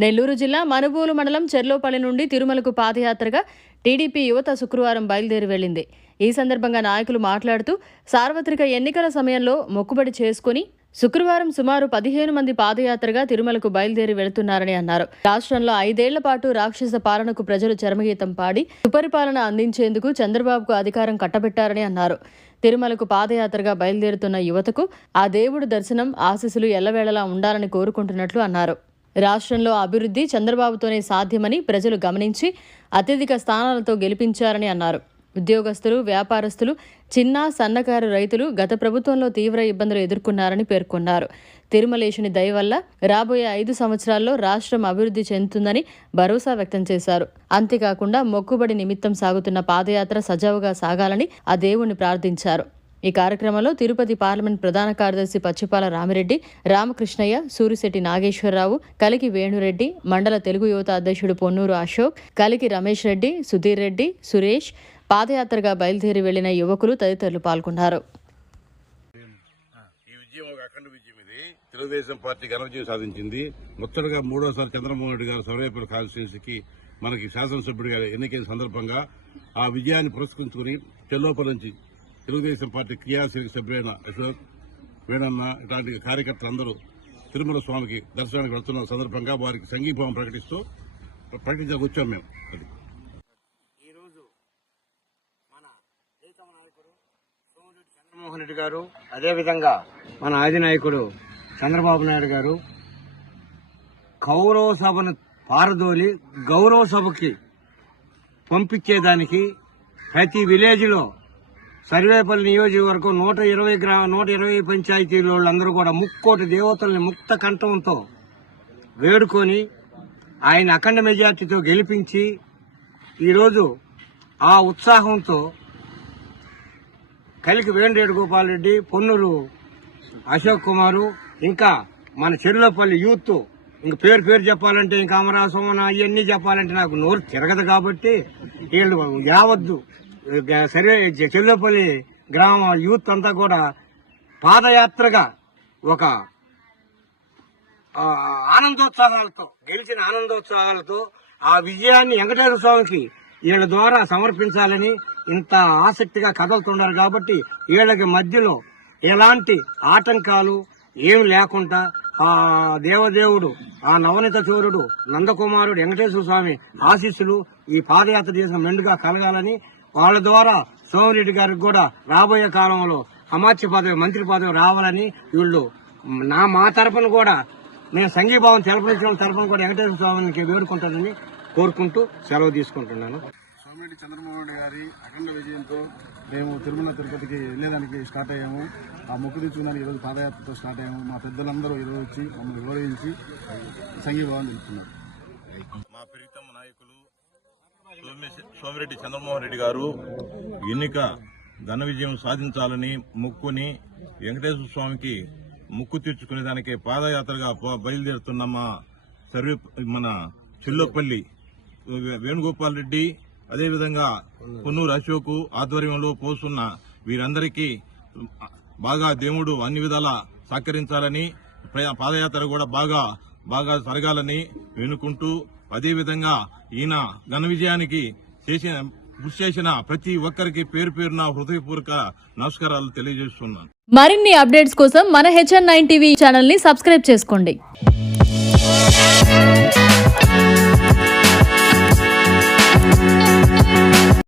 నెల్లూరు జిల్లా మనుబోలు మండలం చెర్లోపల్లి నుండి తిరుమలకు పాదయాత్రగా టీడీపీ యువత శుక్రవారం బయలుదేరి వెళ్లింది. ఈ సందర్భంగా నాయకులు మాట్లాడుతూ సార్వత్రిక ఎన్నికల సమయంలో మొక్కుబడి చేసుకుని శుక్రవారం సుమారు 15 మంది పాదయాత్రగా తిరుమలకు బయలుదేరి వెళుతున్నారని అన్నారు. రాష్ట్రంలో 5 ఏళ్ల పాటు రాక్షస పాలనకు ప్రజలు చరమగీతం పాడి సుపరిపాలన అందించేందుకు చంద్రబాబుకు అధికారం కట్టబెట్టారని అన్నారు. తిరుమలకు పాదయాత్రగా బయలుదేరుతున్న యువతకు ఆ దేవుడు దర్శనం ఆశీస్సులు ఎల్లవేళలా ఉండాలని కోరుకుంటున్నట్లు అన్నారు. రాష్ట్రంలో అభివృద్ధి చంద్రబాబుతోనే సాధ్యమని ప్రజలు గమనించి అత్యధిక స్థానాలతో గెలిపించారని అన్నారు. ఉద్యోగస్తులు, వ్యాపారస్తులు, చిన్న సన్నకారు రైతులు గత ప్రభుత్వంలో తీవ్ర ఇబ్బందులు ఎదుర్కొన్నారని పేర్కొన్నారు. తిరుమలేశుని దయ వల్ల రాబోయే 5 సంవత్సరాల్లో రాష్ట్రం అభివృద్ధి చెందుతుందని భరోసా వ్యక్తం చేశారు. అంతేకాకుండా మొక్కుబడి నిమిత్తం సాగుతున్న పాదయాత్ర సజావుగా సాగాలని ఆ దేవుణ్ణి ప్రార్థించారు. ఈ కార్యక్రమంలో తిరుపతి పార్లమెంట్ ప్రధాన కార్యదర్శి పచ్చిపాల రామిరెడ్డి, రామకృష్ణయ్య, సూరిశెట్టి నాగేశ్వరరావు, కలికి వేణురెడ్డి, మండల తెలుగు యువత అధ్యక్షుడు పొన్నూరు అశోక్, కలికి రమేష్ రెడ్డి, సుధీర్ రెడ్డి, సురేష్, పాదయాత్రగా బయలుదేరి వెళ్లిన యువకులు తదితరులు పాల్గొన్నారు. తెలుగుదేశం పార్టీ ఘన విజయం సాధించింది. మొత్తగా 3వసారి చంద్రమోహన్ రెడ్డి గారు సర్వేపల్లి కాన్స్టిట్యున్సీకి మనకి శాసనసభ్యుడిగా ఎన్నికైన సందర్భంగా ఆ విజయాన్ని పురస్కరించుకుని చెల్లోపల్లి నుంచి తెలుగుదేశం పార్టీ క్రియాశీలక సభ్యులైన అశోక్, వేణన్న ఇలాంటి కార్యకర్తలందరూ తిరుమల స్వామికి దర్శనానికి వెళ్తున్న సందర్భంగా వారికి సంఘీభావం ప్రకటించడానికి వచ్చాం మేము. ఈరోజు మన ప్రీతమ నాయకుడు సోమిరెడ్డి చంద్రమోహన్ రెడ్డి గారు, అదేవిధంగా మన అధినాయకుడు చంద్రబాబు నాయుడు గారు కౌరవ సభను పారదోలి గౌరవ సభకి పంపించేదానికి ప్రతి విలేజ్లో సర్వేపల్లి నియోజకవర్గం 120 పంచాయతీల వాళ్ళందరూ కూడా ముక్కోటి దేవతల్ని ముక్త కంఠంతో వేడుకొని ఆయన అఖండ మెజార్టీతో గెలిపించి ఈరోజు ఆ ఉత్సాహంతో కలికి వేణురెడ్డి గోపాల్ రెడ్డి, పొన్నూరు అశోక్ కుమారు, ఇంకా మన చెర్లోపల్లి యూత్, ఇంక పేరు చెప్పాలంటే ఇంకా అమరాసోమన ఇవన్నీ చెప్పాలంటే నాకు నోరు తిరగదు కాబట్టి వీళ్ళు యావద్దు సరే చెల్లోపల్లి గ్రామ యూత్ అంతా కూడా పాదయాత్రగా ఒక ఆనందోత్సాహాలతో గెలిచిన ఆనందోత్సాహాలతో ఆ విజయాన్ని వెంకటేశ్వర స్వామికి వీళ్ళ ద్వారా సమర్పించాలని ఇంత ఆసక్తిగా కదలుతున్నారు. కాబట్టి వీళ్ళకి మధ్యలో ఎలాంటి ఆటంకాలు ఏమి లేకుండా ఆ దేవదేవుడు, ఆ నవనీత చోరుడు నందకుమారుడు వెంకటేశ్వర స్వామి ఆశీస్సులు ఈ పాదయాత్ర చేసిన మెండుగా కలగాలని, వాళ్ళ ద్వారా సోమిరెడ్డి గారికి కూడా రాబోయే కాలంలో అమాత్య పదవి, మంత్రి పదవి రావాలని వీళ్ళు మా తరఫున కూడా నేను సంఘీభావం తెలపనించిన తరఫున కూడా వెంకటేశ్వర స్వామికి వేడుకుంటానని కోరుకుంటూ సెలవు తీసుకుంటున్నాను. సోమిరెడ్డి చంద్రమోహన్ రెడ్డి గారి అఖండ విజయంతో మేము తిరుమల తిరుపతికి వెళ్లేదానికి స్టార్ట్ అయ్యాము. ఆ మొక్కు తెచ్చుకున్నాను ఈరోజు పాదయాత్రతో స్టార్ట్ అయ్యాము. మా పెద్దలందరూ ఈరోజు వచ్చి మమ్మల్ని గౌరవించి సంఘీభావం తెలుపుతున్నారు. మా ప్రీతమ నాయకులు సోమిరెడ్డి చంద్రమోహన్ రెడ్డి గారు ఎన్నిక ఘన విజయం సాధించాలని మొక్కుని వెంకటేశ్వర స్వామికి ముక్కు తీర్చుకునే దానికి పాదయాత్రగా బయలుదేరుతున్న మన చెల్లోపల్లి వేణుగోపాల్ రెడ్డి, అదేవిధంగా పొన్నూరు అశోక్ ఆధ్వర్యంలో పోస్తున్న వీరందరికీ బాగా దేవుడు అన్ని విధాలా సహకరించాలని, పాదయాత్ర కూడా బాగా జరగాలని వేడుకుంటూ, అదేవిధంగా ఈయన ఘన విజయానికి కృషి చేసిన ప్రతి ఒక్కరికి పేరున హృదయపూర్వక నమస్కారాలు తెలియజేస్తున్నాను. మరిన్ని అప్డేట్స్ కోసం మన HN9 టీవీ ఛానల్ ని సబ్స్క్రైబ్ చేసుకోండి.